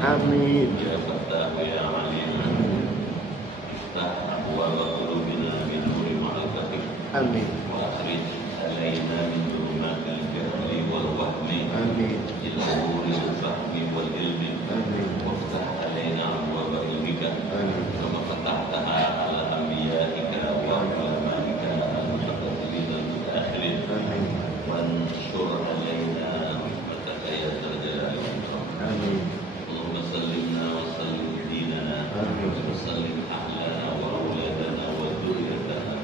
Amin. Ya Fattah ya Alim. Iftah abwaaba qulubina min nuri ma'rifatik. Amin. Wa akhrij alaina min dhulumatil jahli wal wahmi. Amin. Ila nuril fahmi wal ilmi. Amin. Waftah alaina abwaaba ilmika. Amin. Kama fatahtaha ala anbiya'ika wa ulamaika al-muqaddimin al-akhirin. Amin. Wanshur alaina rahmataka ya dzal jalali wal ikram. Amin. سلمنا وسلم ديننا وسلم أهلنا وأولادنا وذريتنا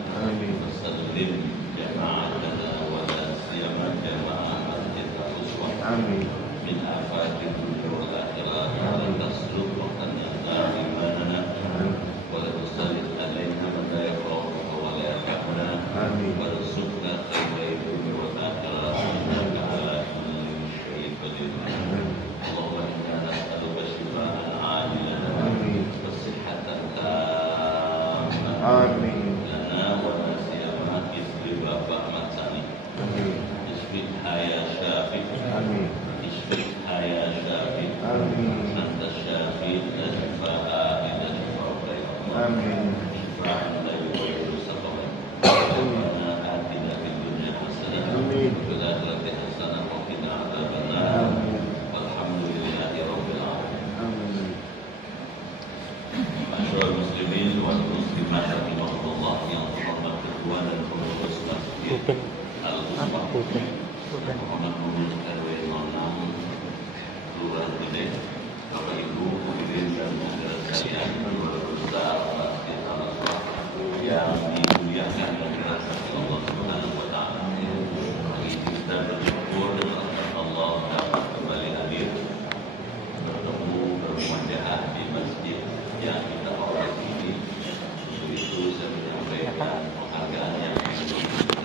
وسلم جماعتنا ولا سيما جماعة مسجد الأسوة من آفات الدنيا والآخرة ولا تسلب وقنا إيماننا ولا تسلط علينا من لا يخافك ولا يرحمنا وارزقنا خير الدنيا والآخرة إنك على كل شيء قدير. اللهم إنا نسألك شفاء عاجلا وصحة تامة لنا ولا سيما اسم بابا أحمد سامي. اشفها يا شافي اشفها يا شافي أنت الشافي لا شفاء إلا شفاء غيرك شفاء لا يغادر سقما. ربنا آتنا في الدنيا حسنة وفي الآخرة حسنة وقنا عذاب النار. Masyaallah muslimin wal muslimat rahimakumullah yang terhormat ketua dan pengurus masjid Al-Ummah Muhammad Nurul RW 06 Kelurahan Gede, Bapak Ibu hadirin dan hadirat sekalian, keluarga besar Masjid Al-Ummah yang dimuliakan dan dirahmati Allah Subhanahu wa taala. Hari ini kita bersyukur dengan Allah dapat kembali hadir bertemu bermuajahah di masjid yang kita hormati ini. Untuk itu saya menyampaikan penghargaan yang kita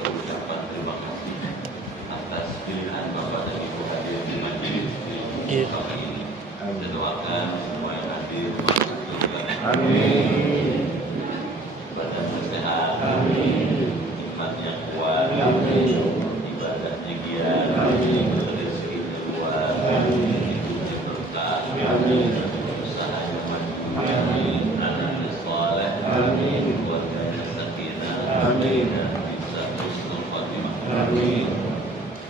ucapkan terima kasih atas pilihan Bapak dan Ibu hadir di majelis kali ini. Saya doakan semua yang hadir masuk surga. Amin. Badan sehat. Amin. Iman yang kuat. Amin. Ibadahnya giat. Amin. Rezekinya luas. Amin. Hidupnya berkah. Amin. Usahanya maju. Amin. Anaknya saleh. Amin. Keluarganya sakinah. Amin. Bisa husnul khatimah. Amin.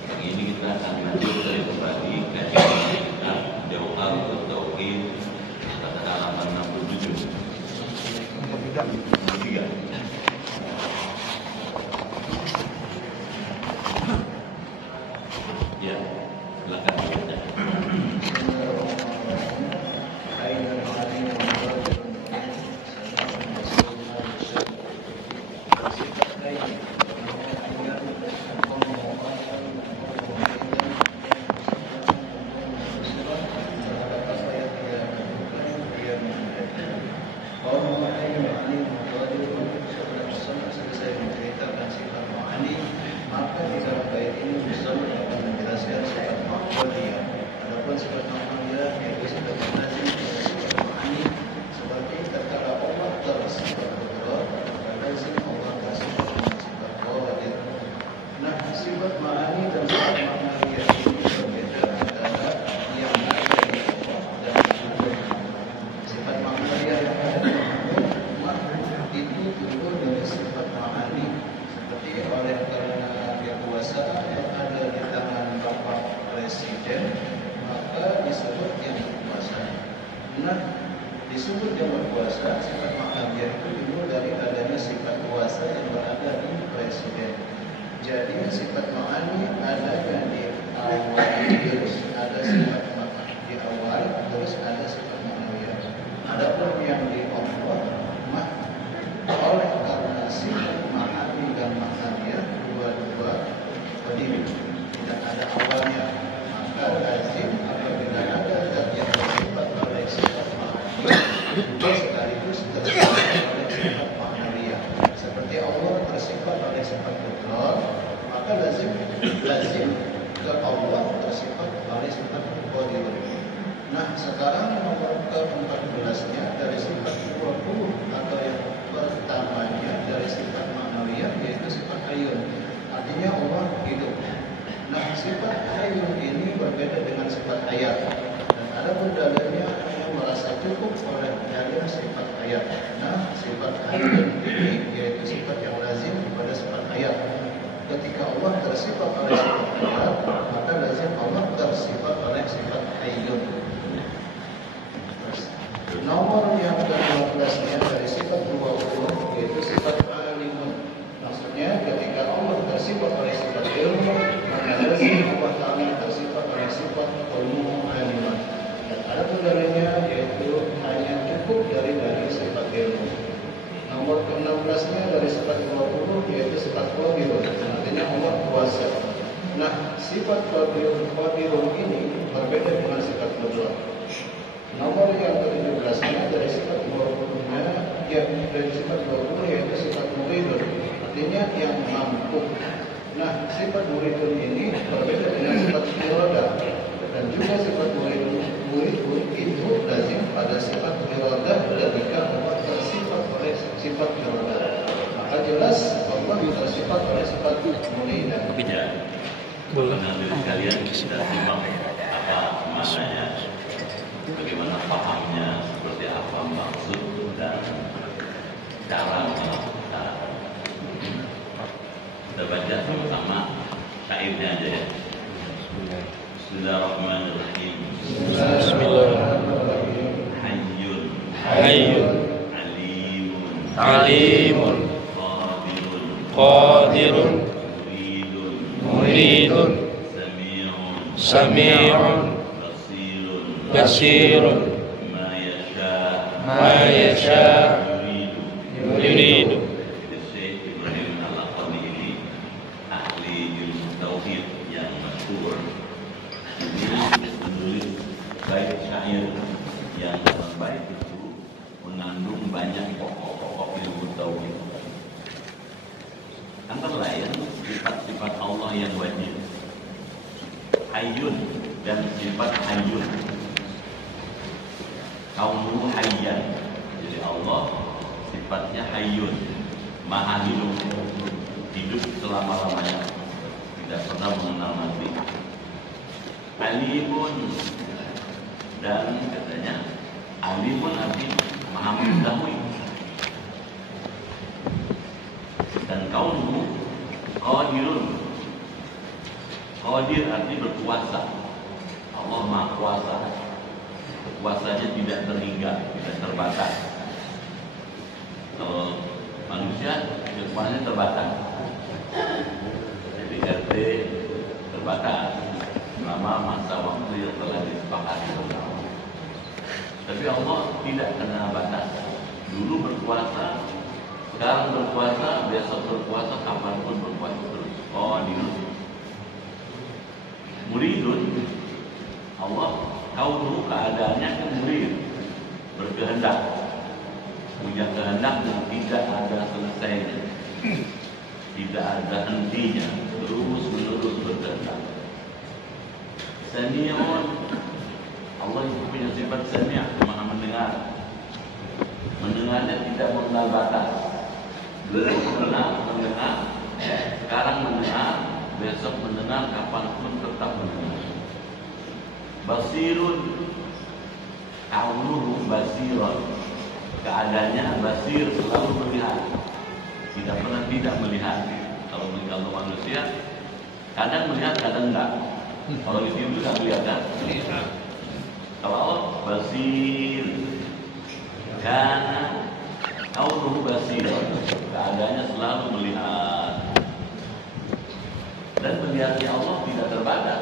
Yang ini kita akan lanjut dari kembali kajian kita Jauharatul Tauhid pada halaman 67. Tiga. Ya, silakan baca. Disebut yang berkuasa, sifat maknanya itu timbul dari adanya sifat kuasa yang berada di presiden. Jadi sifat maknanya ada yang di awal, terus ada sifat makna di awal, terus ada sifat maknanya. Adapun yang di Allah, oleh karena sifat maknanya dan maknanya dua-dua berdiri, tidak ada awalnya, maka lazim apabila ada zat yang bersifat oleh sifat makna juga sekaligus tersifat oleh sifat ma'nawiyah. Seperti Allah tersifat oleh sifat qudrah, maka lazim ke Allah tersifat oleh sifat qadir. Nah, sekarang nomor ke-14-nya dari sifat 20 atau yang pertamanya dari sifat ma'nawiyah yaitu sifat hayyun. Artinya Allah hidup. Nah, sifat hayyun ini berbeda dengan sifat hayat. Dan ada pun dalilnya hanya merasa cukup oleh dalil sifat hayat. Nah, sifat hayyun ini yaitu sifat yang lazim pada sifat hayat. Ketika Allah tersifat oleh sifat hayat, maka lazim Allah tersifat oleh sifat hayyun. Nomor yang ke-12-nya dari sifat 20 yaitu sifat alimun. Maksudnya ketika Allah tersifat oleh sifat ilmu, maka lazim Allah Ta'ala tersifat oleh sifat ilmu alimun. Dan ada pun dalilnya yaitu hanya cukup dari sifat ilmu. Nomor ke-16-nya dari sifat 20 yaitu sifat qadirun. Artinya Allah kuasa. Nah, sifat qadirun ini berbeda dengan sifat qudrah. Nomor yang ke-17-nya dari sifat 20-nya dari sifat 20 yaitu sifat muridun. Artinya yang mampu. Nah, sifat muridun ini berbeda dengan sifat iradah. Dan juga sifat muridun itu lazim pada sifat iradah ketika Allah tersifat oleh sifat iradah. Maka jelas Allah tersifat oleh sifat muridan. Nanti sekalian kita simak apa maknanya, bagaimana pahamnya, seperti apa maksud dan cara melakukan. Kita baca sama-sama syairnya aja ya. Bismillahirrahmanirrahim. Bismillahirrahmanirrahim. Hayyun, Hayyun, alimun, alimun, qadirun, qadirun, muridun, muridun, sami'un, sami'un, basirun, basirun, ma yasha, ma yasha, yuridu. Syekh Ibrahim Al-Laqami ini ahli ilmu tauhid yang masyhur. Ini menulis bait syair yang dalam bait itu mengandung banyak pokok-pokok ilmu tauhid. Antara lain sifat-sifat Allah yang wajib, hayyun dan sifat hayyun, kaunuhu hayyan. Jadi Allah sifatnya hayyun, maha hidup, hidup selama-lamanya, tidak pernah mengenal mati. Alimun, dan katanya alimun artinya maha mengetahui. Dan kaunuhu qadirun, qadir artinya berkuasa. Allah maha kuasa, kuasanya tidak terhingga, tidak terbatas. Kalau manusia kekuasaannya terbatas, jadi RT terbatas selama masa waktu yang telah disepakati bersama. Tapi Allah tidak kena batas. Dulu berkuasa, sekarang berkuasa, besok berkuasa, kapanpun berkuasa terus. Oh, muridun, Allah tahu dulu keadaannya kan murid, berkehendak, punya kehendak yang tidak ada selesainya, tidak ada hentinya, terus menerus berkehendak. Sami'un, Allah itu punya sifat sami', maha mendengar. Mendengarnya tidak mengenal batas. Dulu pernah mendengar, sekarang mendengar, besok mendengar, kapanpun tetap mendengar. Basirun, kaunuhu basirun, keadaannya basir, selalu melihat, tidak pernah tidak melihat. Kalau manusia kadang melihat, kadang enggak. Kalau di sini juga kelihatan. Kalau Allah basir, karena kaunuhu basir, keadaannya selalu melihat. Dan melihatnya Allah tidak terbatas.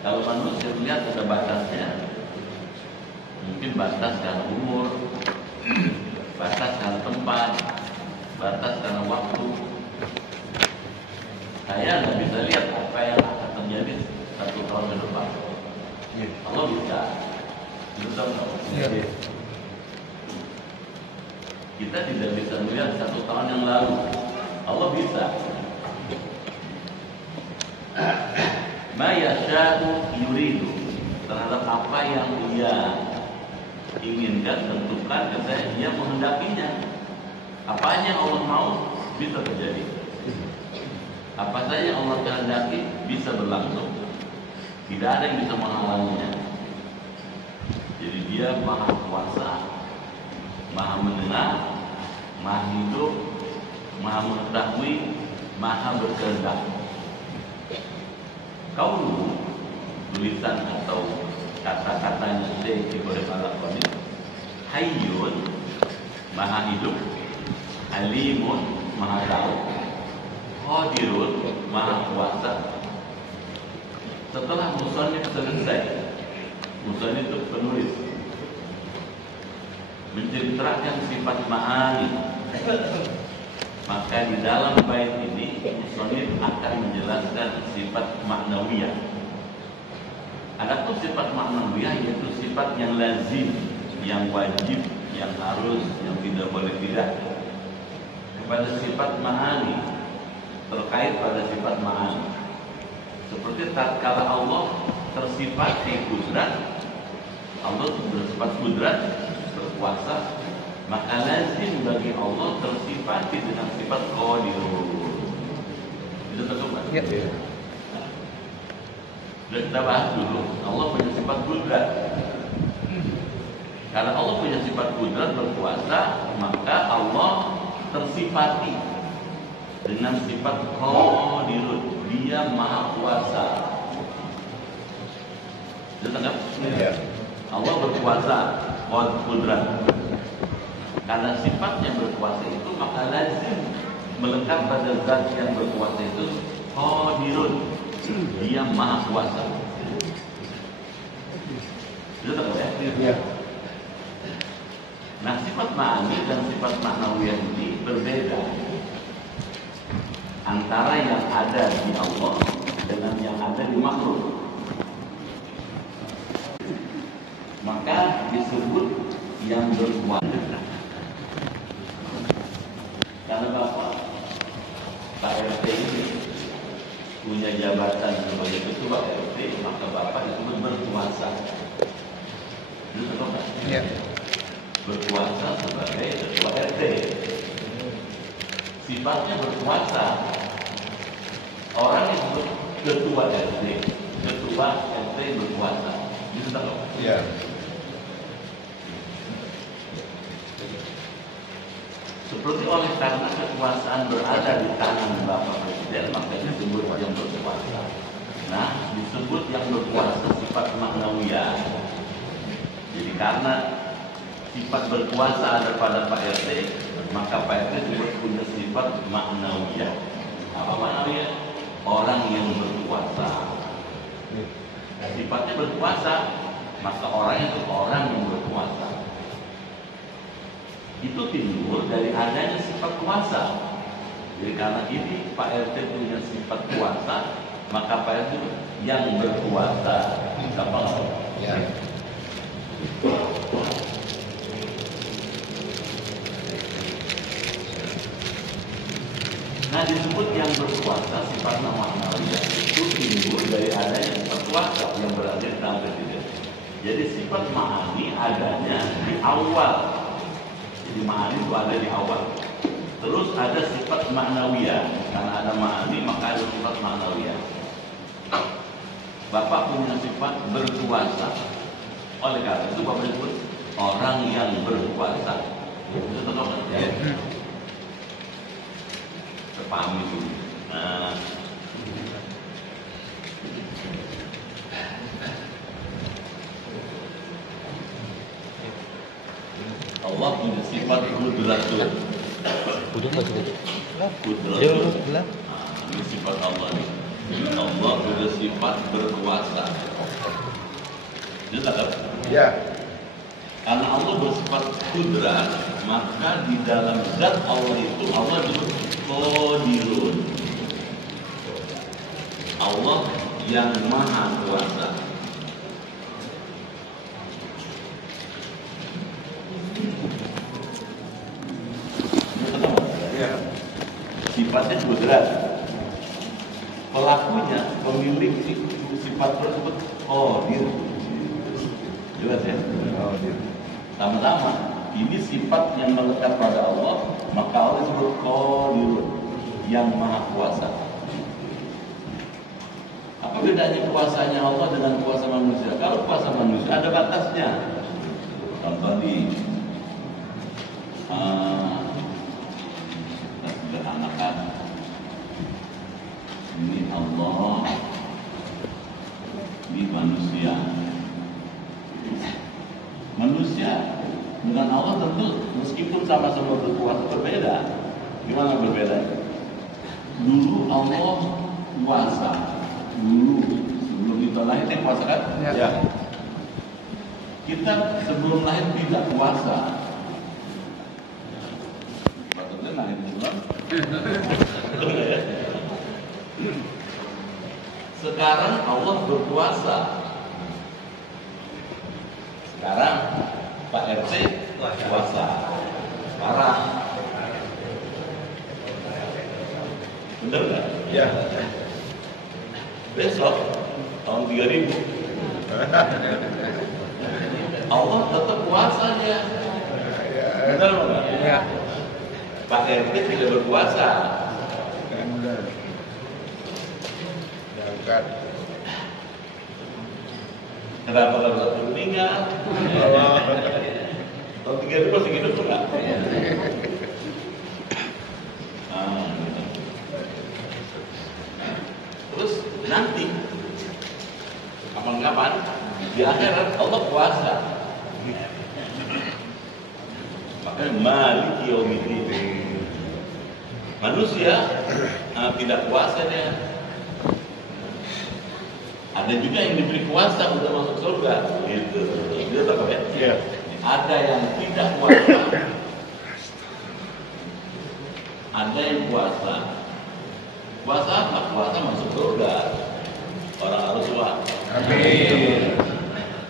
Kalau manusia melihat ada batasnya. Mungkin batas karena umur, batas karena tempat, batas karena waktu. Saya nggak bisa lihat apa yang akan terjadi 1 tahun ke depan. Allah bisa. Betul nggak? Ya. Kita tidak bisa melihat 1 tahun yang lalu. Allah bisa. Ma yasha'u yuridu, terhadap apa yang Dia inginkan, tentukan, katanya Dia menghendakinya. Apa yang Allah mau bisa terjadi. Apa saja yang Allah kehendaki bisa berlangsung. Tidak ada yang bisa menghalanginya. Jadi Dia Maha Kuasa, Maha mendengar, Maha hidup, Maha mengetahui, Maha berkehendak. Kaulu, tulisan atau kata-katanya Syekh Ibrahim Al-Qani, Hayyun, Maha hidup, Alimun, Maha tahu, Qadirun, Maha kuasa. Setelah musannif selesai, musannif itu penulis menceritakan sifat ma'ani, maka di dalam bait ini musannif akan menjelaskan sifat maknawiyah. Adapun sifat maknawiyah yaitu sifat yang lazim, yang wajib, yang harus, yang tidak boleh tidak. Kepada sifat ma'ani, terkait pada sifat ma'ani, seperti tatkala Allah tersifati kudrat, Allah bersifat kudrat, berkuasa, maka lazim bagi Allah tersifati dengan sifat qadirun. Itu betul kan? Ya. Sudah kita bahas dulu, Allah punya sifat kudrat. Karena Allah punya sifat kudrat, berkuasa, maka Allah tersifati dengan sifat qadirun. Dia Maha Kuasa. Sudah tanggap? Ya. Allah berkuasa, kudrat. Karena sifatnya berkuasa itu, maka lazim melekat pada zat yang berkuasa itu qadirun. Dia Maha Kuasa. Sudah tahu ya? Ya. Nah, sifat ma'ani dan sifat maknawiyah ini berbeda antara yang ada di Allah dengan yang ada di makhluk. Maka disebut yang berkuasa. Karena Pak RT ini punya jabatan sebagai ketua RT, maka Bapak disebut berkuasa. Ya. Berkuasa sebagai ketua RT. Sifatnya berkuasa. Orang yang disebut ketua RT, ketua RT berkuasa. Itu tahu? Ya. Seperti oleh karena kekuasaan berada di tangan Bapak Presiden, maka disebut yang berkuasa. Nah, disebut yang berkuasa sifat maknawiyah. Jadi karena sifat berkuasa ada pada Pak RT, maka Pak RT disebut punya sifat maknawiyah. Apa maknawiyah? Orang yang berkuasa. Sifatnya berkuasa, maka orang itu orang yang berkuasa. Itu timbul dari adanya sifat kuasa. Jadi karena ini Pak RT punya sifat kuasa, maka Pak RT yang berkuasa. Gampang apa? Ya. Nah, disebut yang berkuasa sifat maknawiyah itu timbul dari adanya sifat kuasa yang berada di tangan Presiden. Jadi sifat ma'ani adanya di awal. Jadi ma'ani itu ada di awal. Terus ada sifat maknawiyah. Karena ada ma'ani maka ada sifat maknawiyah. Bapak punya sifat berkuasa. Oleh karena itu Bapak disebut orang yang berkuasa. Itu tetap ya. Paham itu. Nah, Allah punya sifat kudratul. Kudratul. Nah, ini sifat Allah nih. Allah punya sifat berkuasa. Jelas tak? Ya. Karena Allah bersifat kudrat, maka di dalam zat Allah itu Allah disebut qadirun. Allah yang maha kuasa. sifatnya kudrat. Pelakunya memiliki sifat tersebut qadir. Jelas ya? Sama-sama. Ini sifat yang melekat pada Allah, maka Allah disebut qadir, yang maha kuasa. Apa bedanya kuasanya Allah dengan kuasa manusia? Kalau kuasa manusia ada batasnya. Contoh di sederhanakan, ini Allah, ini manusia. Manusia dengan Allah tentu meskipun sama-sama berkuasa berbeda. Gimana berbeda? Dulu Allah kuasa. Dulu sebelum kita lahir dia kuasa kan? Ya. Kita sebelum lahir tidak kuasa. Maksudnya lahir belum? Sekarang Allah berkuasa. Sekarang Pak RT kuasa. Parah. Bener nggak? Ya. Besok tahun 3000 Allah tetap kuasa dia. Benar nggak? Ya. Pak RT tidak berkuasa. Kenapa kalau meninggal? Tahun 3000 masih hidup tuh nggak? Terus nanti kapan-kapan di akhirat Allah kuasa. Makanya Maliki Yaumiddin. Manusia tidak kuasa dia. Ada juga yang diberi kuasa udah masuk surga. Gitu. Dia tahu ya? Yeah. Ada yang tidak kuasa. Ada yang kuasa. Kuasa apa? Kuasa masuk surga. Orang harus kuat. Amin.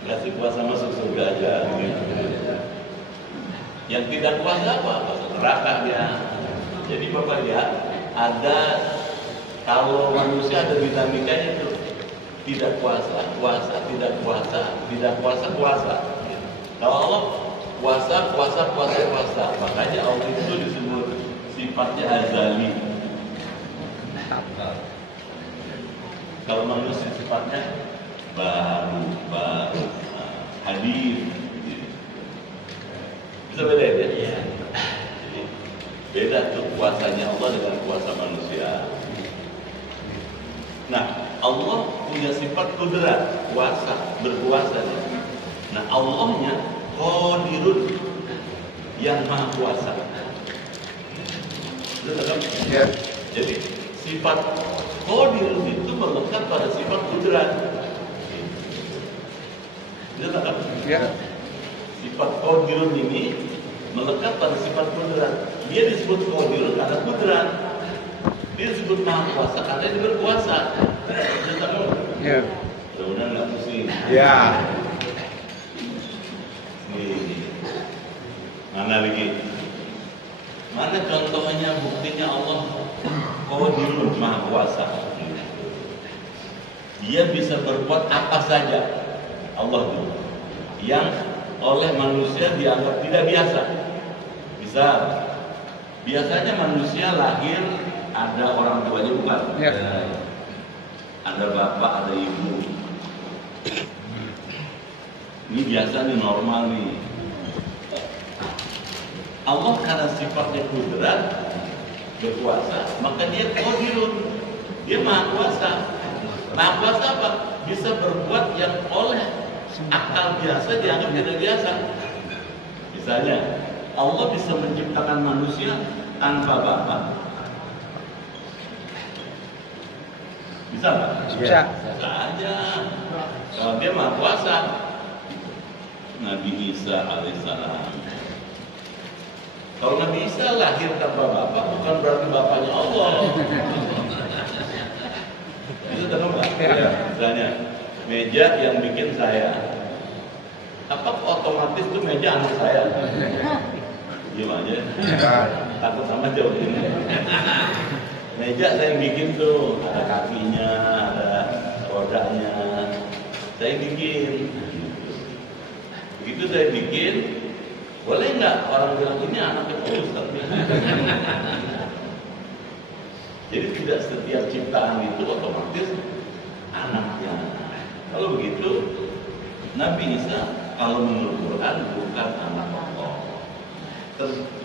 Kasih kuasa masuk surga aja. Yang tidak kuasa apa? Masuk neraka dia. Jadi Bapak lihat, ada kalau manusia ada dinamikanya itu tidak kuasa, kuasa, tidak kuasa, tidak kuasa, kuasa. Kalau Allah kuasa, kuasa, kuasa, kuasa. Makanya Allah itu disebut sifatnya azali. Kalau manusia sifatnya baru, hadir. Bisa beda ya? Iya. Jadi, beda tuh kuasanya Allah dengan kuasa manusia. Nah, Allah punya sifat kudrat, kuasa, berkuasa. Nah, Allahnya qadirun, yang maha kuasa. Ya. Jadi sifat qadir itu melekat pada sifat kudrat. Ya. Sifat qadirun ini melekat pada sifat kudrat. Dia disebut qadir karena kudrat. Dia disebut maha kuasa karena dia berkuasa. Ya. Mudah-mudahan nggak pusing. Ya. Nih. Mana lagi? Mana contohnya, buktinya Allah qadirun, maha kuasa. Dia bisa berbuat apa saja. Allah itu yang oleh manusia dianggap tidak biasa. Bisa. Biasanya manusia lahir ada orang tuanya bukan? Ya. Ada bapak, ada ibu. Ini biasa nih, normal nih. Allah karena sifatnya kudrat, berkuasa, maka dia qadirun. Dia maha kuasa. Maha kuasa apa? Bisa berbuat yang oleh akal biasa dianggap tidak biasa. Misalnya, Allah bisa menciptakan manusia tanpa bapak. Bisa nggak? Bisa. Bisa aja. Kalau dia maha kuasa. Nabi Isa alaihissalam. Kalau Nabi Isa lahir tanpa bapak, bukan berarti bapaknya Allah. Itu tahu nggak? Ya. Misalnya meja yang bikin saya, apa otomatis itu meja anak saya? Gimana aja? Takut sama jauh ini. Meja saya bikin tuh, ada kakinya, ada rodanya, saya bikin. Begitu saya bikin, boleh nggak orang bilang ini anaknya Ustaz? Jadi tidak setiap ciptaan itu otomatis anaknya. Kalau begitu, Nabi Isa kalau menurut Quran bukan anak Allah.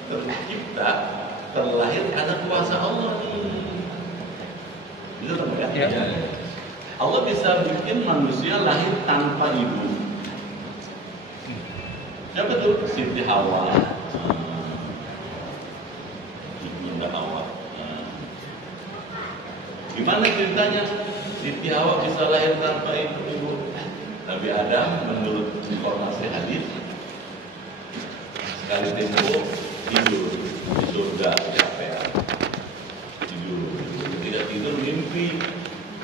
Tercipta, terlahir karena kuasa Allah nih. Bisa teman ya? Allah bisa bikin manusia lahir tanpa ibu. Siapa tuh? Siti Hawa. Ibunda Hawa. Gimana ceritanya? Siti Hawa bisa lahir tanpa ibu. Nabi Adam menurut informasi hadis sekali tempo tidur di surga capek. Tidur. Ketika tidur mimpi.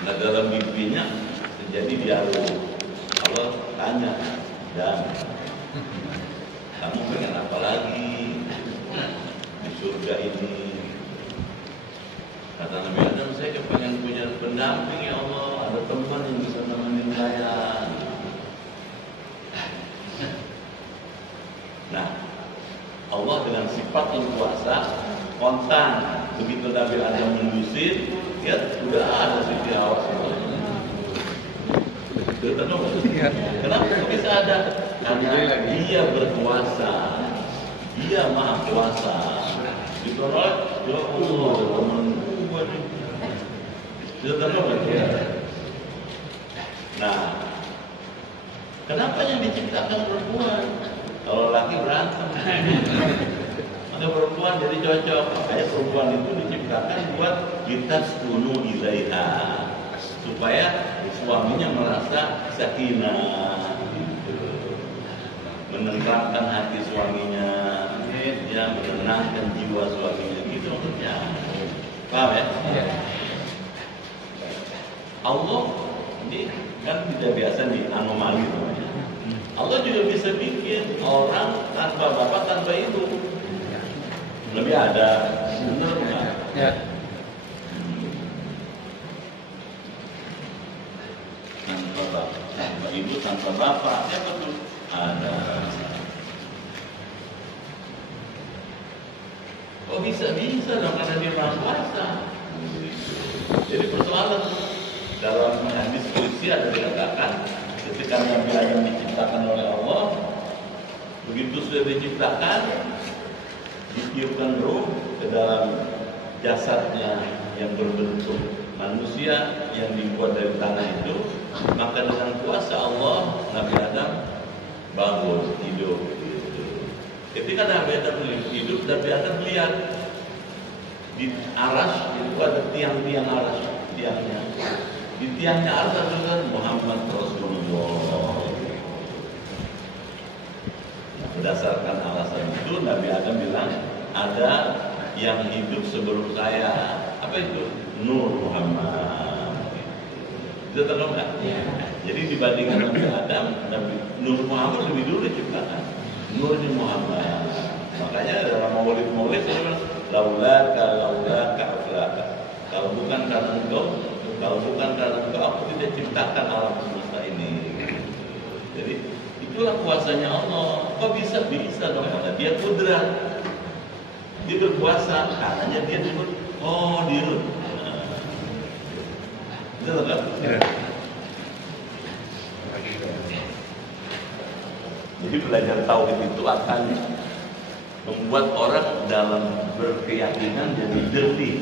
Nah dalam mimpinya terjadi dialog. Allah tanya, dan kamu pengen apa lagi di surga ini? Kata Nabi Adam, saya pengen punya pendamping ya Allah, ada teman yang bisa nemenin saya. Nah, Allah dengan sifat yang kuasa, kontan. Begitu Nabi Adam mengusir, ya sudah ada Siti Hawa semuanya. Kenapa bisa ada? Karena dia berkuasa, dia maha kuasa. Ditolak, ya Allah, teman gua nih. Nah, kenapa yang diciptakan perempuan? Kalau laki berantem. Ada perempuan jadi cocok. Makanya perempuan itu diciptakan buat kita sekunu ilaiha, supaya suaminya merasa sakinah, gitu. Menenangkan hati suaminya, ya, menenangkan jiwa suaminya, gitu maksudnya. Paham ya? Allah ini kan tidak biasa nih, anomali namanya. Allah juga bisa bikin orang tanpa bapak, tanpa ibu. Lebih ada, benar nggak? Ya. Tanpa bapak, tanpa ibu, tanpa bapak, siapa tuh? Ada. Oh bisa dong karena dia maha kuasa. Jadi persoalan dalam hadis qudsi ada dikatakan ketika Nabi Adam diciptakan oleh Allah, begitu sudah diciptakan, ditiupkan ruh ke dalam jasadnya yang berbentuk manusia yang dibuat dari tanah itu, maka dengan kuasa Allah Nabi Adam bangun hidup. Ketika Nabi Adam hidup, Nabi Adam lihat di aras itu ada tiang-tiang aras, tiangnya. Di tiangnya aras ada Muhammad Rasulullah. Berdasarkan alasan itu, Nabi Adam bilang ada yang hidup sebelum saya. Apa itu? Nur Muhammad. Bisa tahu nggak? Jadi dibandingkan Nabi Adam, Nur Muhammad lebih dulu diciptakan. Nurnya Muhammad. Makanya dalam maulid laula ka'aflaka. Kalau bukan karena engkau, aku tidak ciptakan alam semesta ini. Jadi itulah kuasanya Allah. Kok bisa dong? Karena dia kudrat. Dia berkuasa. Karena dia disebut Qadirun. Betul kan? Jadi belajar tauhid itu akan membuat orang dalam berkeyakinan jadi jernih,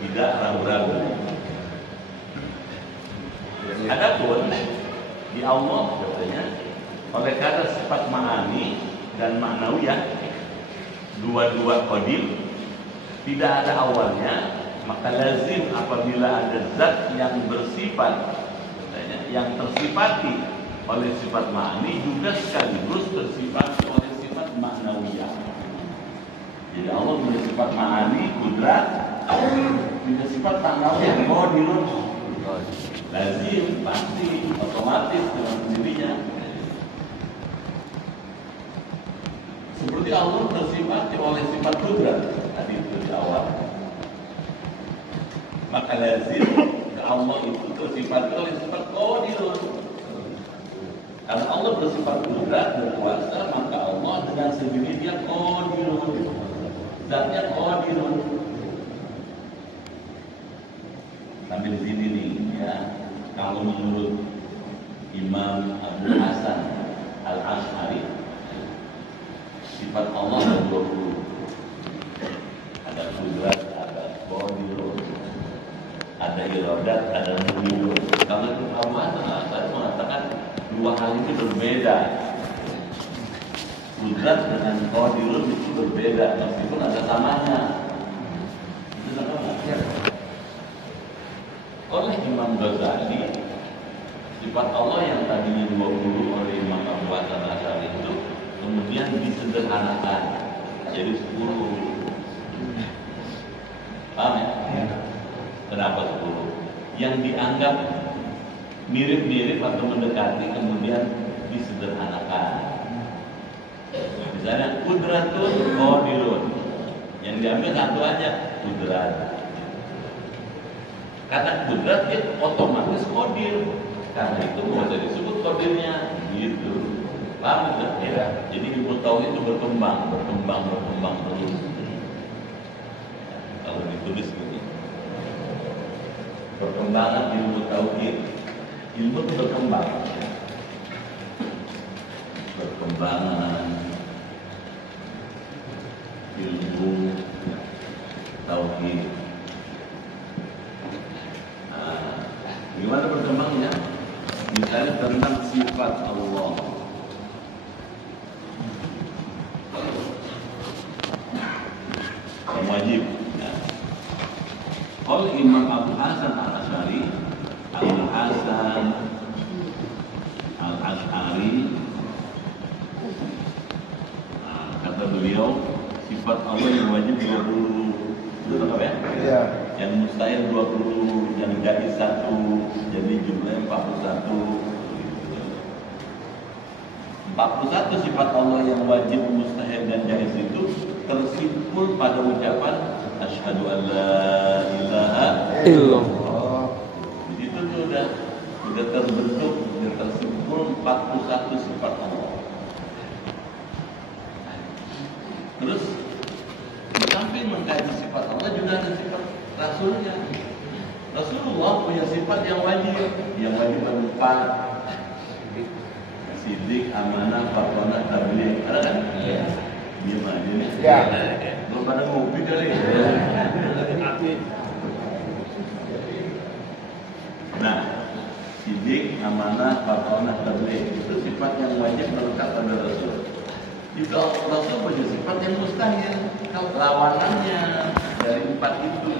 tidak ragu-ragu. Adapun di Allah katanya, oleh karena sifat ma'ani dan ma'nawiyah, dua-dua qadim, tidak ada awalnya, maka lazim apabila ada zat yang bersifat, katanya, yang tersifati oleh sifat ma'ani juga sekaligus tersifat oleh sifat ma'nawiyah. Jadi Allah punya sifat ma'ani, kudrat, punya sifat ma'nawiyah, qadirun. Lazim, pasti, otomatis dengan sendirinya. Seperti Allah tersifat oleh sifat kudrat tadi itu di awal. Maka lazim ke Allah itu bersifat oleh sifat qadirun. Karena Allah bersifat kudrat berkuasa, maka Allah dengan sendiri dia qadirun. Zatnya qadirun. Sampai di sini nih ya. Kalau menurut Imam Abu Hasan Al-Ash'ari, sifat Allah ada 20. Ada kudrat, ada qadirun, ada iradat, ada muridun. Kalau itu Abu Hasan Al-Ash'ari mengatakan dua hal itu berbeda. Kudrat dengan qadirun itu berbeda, meskipun ada samanya. Itu sama nggak? Oleh Imam Ghazali, sifat Allah yang tadinya 20 oleh Imam Abu Hasan Al-Ash'ari itu kemudian disederhanakan jadi 10. Paham ya? Kenapa 10? Yang dianggap mirip-mirip atau mendekati kemudian disederhanakan. Misalnya kudratun qadirun, yang diambil satu aja, kudrat. Kata kudrat dia otomatis qadir, karena itu mau jadi disebut qadirnya gitu. Paham kan? Ya. Jadi ilmu tauhid itu berkembang terus. Kalau ditulis gitu. Perkembangan ilmu tauhid. Ilmu itu berkembang. Perkembangan ilmu tauhid. Gimana berkembangnya? Misalnya tentang sifat Allah. Yang wajib. Ya. Oleh Imam Abu Hasan Al-Ash'ari, kata beliau, sifat Allah yang wajib 20. Itu tahu ya? Iya. Yang mustahil 20, yang jaiz 1, jadi jumlahnya 41. 41 sifat Allah yang wajib, mustahil dan jaiz itu tersimpul pada ucapan asyhadu an la ilaha illallah. Jadi itu sudah terbentuk, sudah tersimpul 41 sifat Allah. Terus di samping mengkaji sifat Allah juga ada sifat Rasulnya. Rasulullah punya sifat yang wajib ada 4. Sidik, amanah, fatonah, tabligh. Ada kan? Iya. Diam aja nih. Iya. Belum pada ngopi kali. Nah, sidik, amanah, fatonah, tabligh itu sifat yang wajib melekat pada Rasul. Juga Rasul punya sifat yang mustahil. Kalau lawanannya dari 4 itu.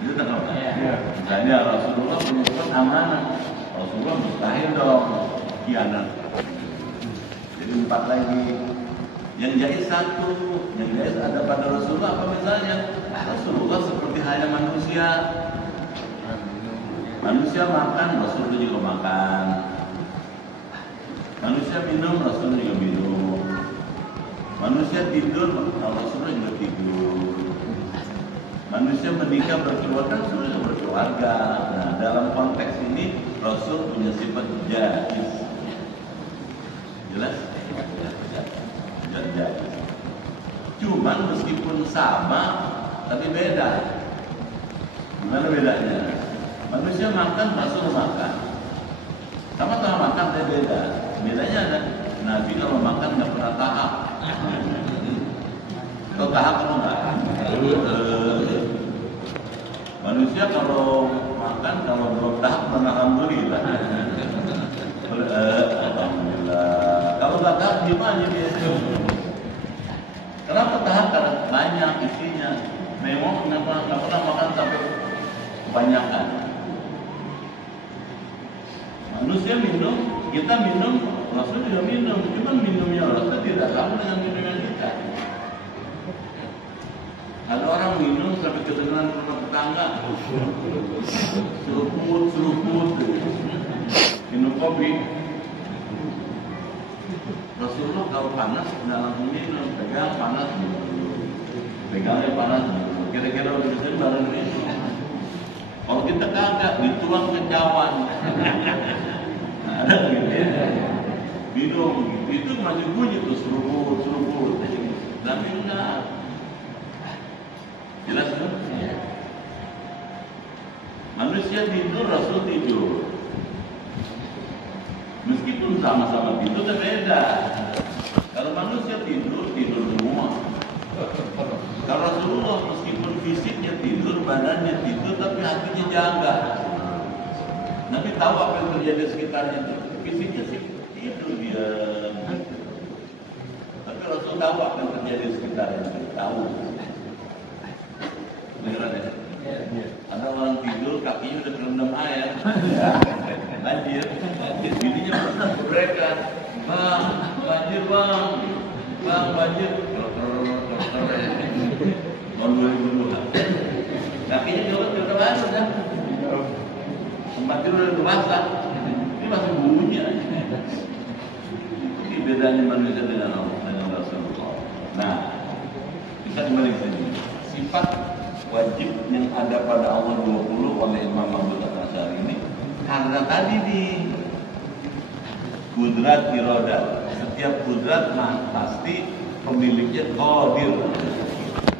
Itu tak tahu. Misalnya Rasulullah punya sifat amanah. Rasulullah mustahil dong khianat. Jadi 4 lagi. Yang jaiz 1, yang jaiz ada pada Rasulullah apa misalnya? Rasulullah seperti halnya manusia. Manusia makan, Rasulullah juga makan. Manusia minum, Rasulullah juga minum. Manusia tidur, Rasulullah juga tidur. Manusia menikah berkeluarga, Rasulullah juga berkeluarga. Nah, dalam konteks ini Rasul punya sifat jaiz. Jelas? Jaiz. Cuman meskipun sama, tapi beda. Gimana bedanya? Manusia makan, Rasul makan. Sama-sama makan, tapi beda. Bedanya ada. Nabi kalau makan nggak pernah tahap. Kalau tahap atau enggak? Manusia kalau makan, kalau belum tahap, alhamdulillah. Alhamdulillah. Kalau nggak tahap, gimana dia? Kenapa tahap? Karena banyak isinya. Memang nggak pernah makan sampai kebanyakan. Manusia minum, kita minum, Rasul juga minum. Cuma minumnya Rasul tidak sama dengan minumnya kita. Ada orang minum sampai kedengaran rumah tetangga, seruput, minum kopi. Rasulullah kalau panas nggak langsung minum, pegang panas, pegangnya panas. Kira-kira organisasi barang itu. Kalau kita kagak dituang ke cawan. Ada gitu ya. Minum gitu. Itu masih bunyi tuh seruput. Tapi enggak. Jelas kan? Manusia tidur, Rasul tidur. Meskipun sama-sama tidur, tapi beda. Kalau manusia tidur semua. Kalau Rasulullah meskipun fisiknya tidur, badannya tidur, tapi hatinya jaga. Nabi tahu apa yang terjadi di sekitarnya. Fisiknya sih tidur dia. Tapi Rasul tahu apa yang terjadi di sekitarnya. Tahu. Beneran ya? Ada orang tidur, kakinya udah terendam air. Banjir. Dirinya pernah berbrekan. Bang, banjir bang. Bang, banjir. Tahun 2002. Kakinya juga terbaru dah. Tempat tidur udah basah. Ini masih bunyi aja. Ini bedanya manusia dengan Allah, dengan Rasulullah. Nah, kita kembali ke sini. Sifat wajib yang ada pada Allah 20 oleh Imam Mahmud Al-Asy'ari ini karena tadi nih kudrat iradah. Setiap kudrat pasti pemiliknya qadir.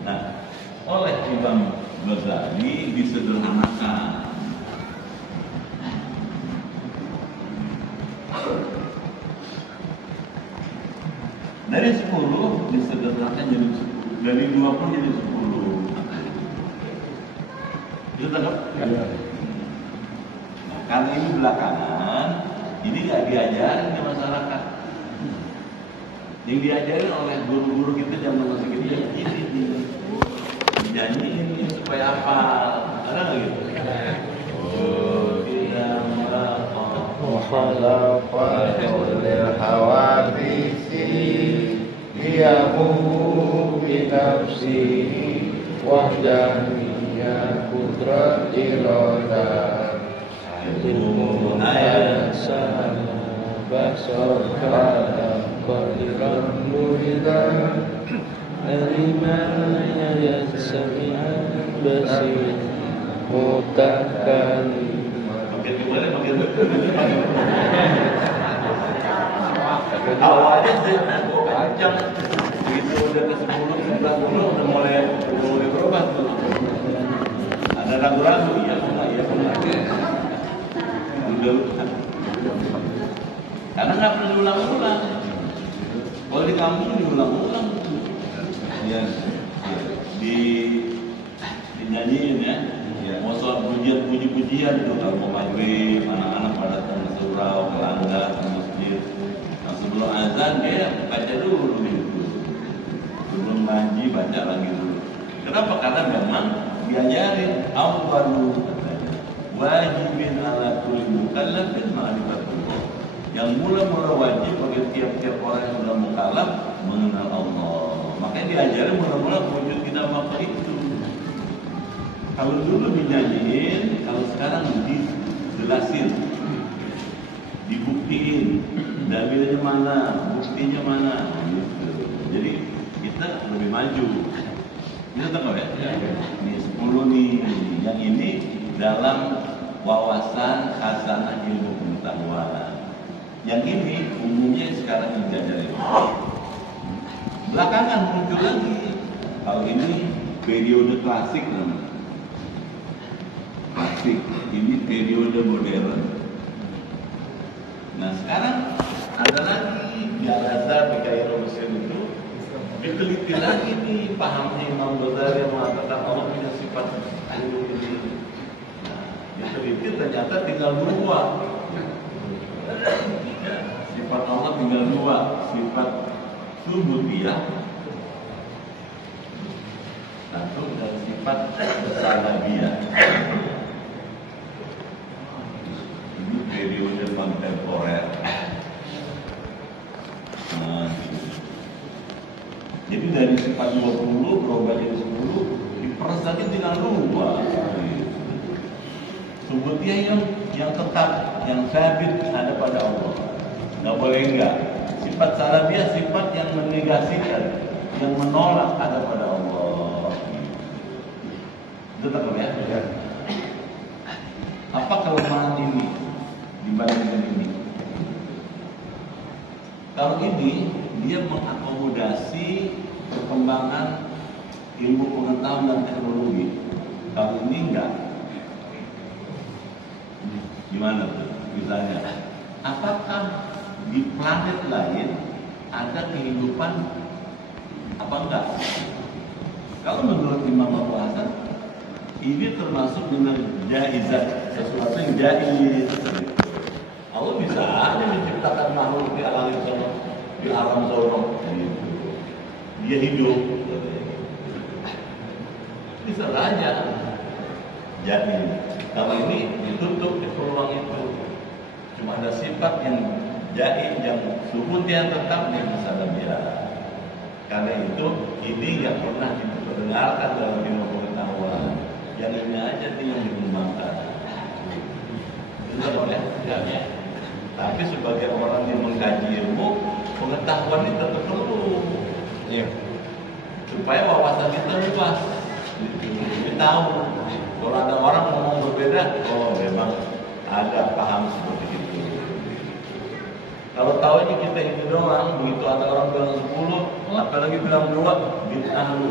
Nah, oleh Imam Ghazali disederhanakan. Dari 10 disederhanakan jadi 10. Dari 20 jadi 10. Itu tangkap? Nah, karena ini belakangan, ini nggak diajarin ke masyarakat. Yang diajarin oleh guru-guru kita zaman masih kecil ini dinyanyiin supaya apa? Ada nggak gitu? Oh, tidak Mukhalafahul hawadisi Diyamu binafsihi Wahdaniyah kudrat irodah Ilmu ayasana Basar kala Qadiran muridan Alimana yatsami'an basir Mutakali awalnya sih panjang begitu udah ke 10, 11 udah mulai berubah tuh. Ada ragu-ragu iya pernah udah karena nggak perlu diulang-ulang. Kalau di kampung diulang-ulang ya dinyanyiin ya. Mau soal puji-pujian itu kalau mau maghrib anak-anak pada datang ke surau, ke langgar, ke masjid. Nah, sebelum azan dia baca dulu gitu. Sebelum ngaji baca lagi dulu. Kenapa? Karena memang diajarin awwalu wajibin ala kulli mukallafin ma'rifatullah. Yang mula-mula wajib bagi tiap-tiap orang yang sudah mukallaf mengenal Allah. Makanya diajarin mula-mula wujud kita apa itu. Kalau dulu dinyanyiin, kalau sekarang dijelasin, dibuktiin, dalilnya mana, buktinya mana, gitu. Jadi kita lebih maju. Bisa tahu ya? Ini 10 nih, yang ini dalam wawasan khasanah ilmu pengetahuan. Yang ini umumnya sekarang diajarin. Belakangan muncul lagi, kalau ini periode klasik namanya. Klasik, ini periode modern. Nah sekarang ada lagi di Al-Azhar di Kairo Mesir itu diteliti lagi nih pahamnya Imam Ghazali yang mengatakan Allah punya sifat ini. Nah, diteliti ternyata tinggal 2. Ya, sifat Allah tinggal 2, sifat subutiyah satu dan sifat salabiyah. Ini periode kontemporer. Nah, jadi dari sifat 20 berubah jadi 10, diperas lagi tinggal 2. Subutiyah yang tetap, yang sabit ada pada Allah. Nggak boleh enggak. Sifat salabiyah sifat yang menegasikan, yang menolak ada pada Allah. dibandingkan ini. Kalau ini dia mengakomodasi perkembangan ilmu pengetahuan dan teknologi. Kalau ini enggak. Gimana tuh? Misalnya, apakah di planet lain ada kehidupan apa enggak? Kalau menurut Imam Abu Hasan, ini termasuk dengan jaizat, sesuatu yang jaiz. Allah bisa aja menciptakan makhluk di alam sana, di alam sana, dia hidup. Bisa saja. Jadi, kalau ini ditutup di peluang itu, cuma ada sifat yang jaiz, yang subutnya tetap di masalah dia. Karena itu, ini yang pernah diperdengarkan dalam ilmu pengetahuan. Yang ini aja yang dikembangkan. Betul ya? Tapi sebagai orang yang mengkaji ilmu, pengetahuan ini tetap perlu. Iya. Supaya wawasan kita luas. Kita tahu. Kalau ada orang ngomong berbeda, oh memang ada paham seperti itu. Kalau tahu aja kita ini doang, begitu ada orang bilang 10, apalagi bilang 2, bid'ah lu.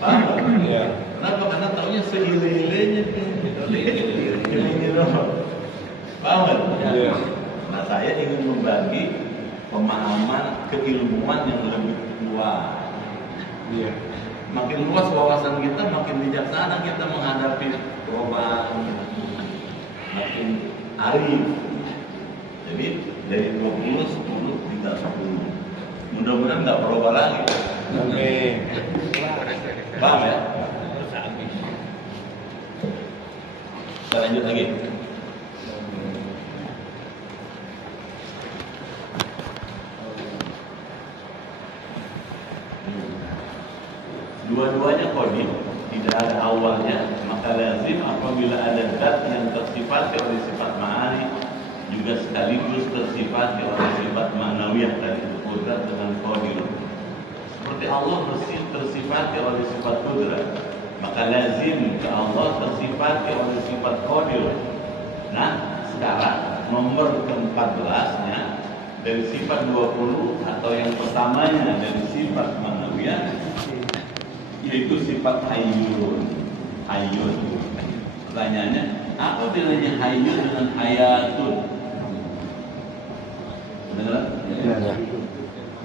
Paham? Iya. Kenapa? Karena taunya seile-ilenya ini doang. Paham? Iya. Nah, saya ingin membagi pemahaman keilmuan yang lebih luas. Iya. Makin luas wawasan kita, makin bijaksana kita menghadapi perubahan, makin arif. Jadi dari 20, 10, tinggal 10. Mudah-mudahan nggak berubah lagi. Amin. Paham ya? Kita lanjut lagi. Dua-duanya qadim, tidak ada awalnya, maka lazim apabila ada zat yang tersifati oleh sifat ma'ani juga sekaligus tersifati oleh sifat ma'nawiyah dari qudrat dengan qadir. Seperti Allah tersifati oleh sifat qudrat, maka lazim ke Allah tersifati oleh sifat qadir. Nah, sekarang nomor ke-14-nya dari sifat 20 atau yang pertamanya dari sifat ma'nawiyah, yaitu sifat hayyun. Hayyun. Pertanyaannya, apa bedanya hayyun dengan hayatun? Dengar? Ya.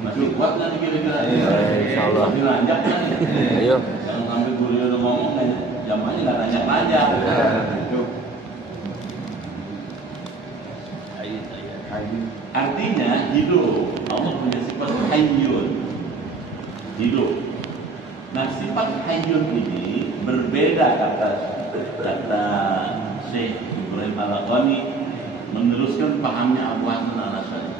Masih kuat nanti kira-kira? Ya, insyaallah. Masih lanjak kan? Ayo. Jangan ngambil guru udah ngomong, zamannya nggak lanjak-lanjak. Artinya hidup. Allah punya sifat hayyun. Hidup. Nah, sifat hayyun ini berbeda kata Syekh Ibrahim Al-Ghani meneruskan pahamnya Abu Hasan Al-Asy'ari.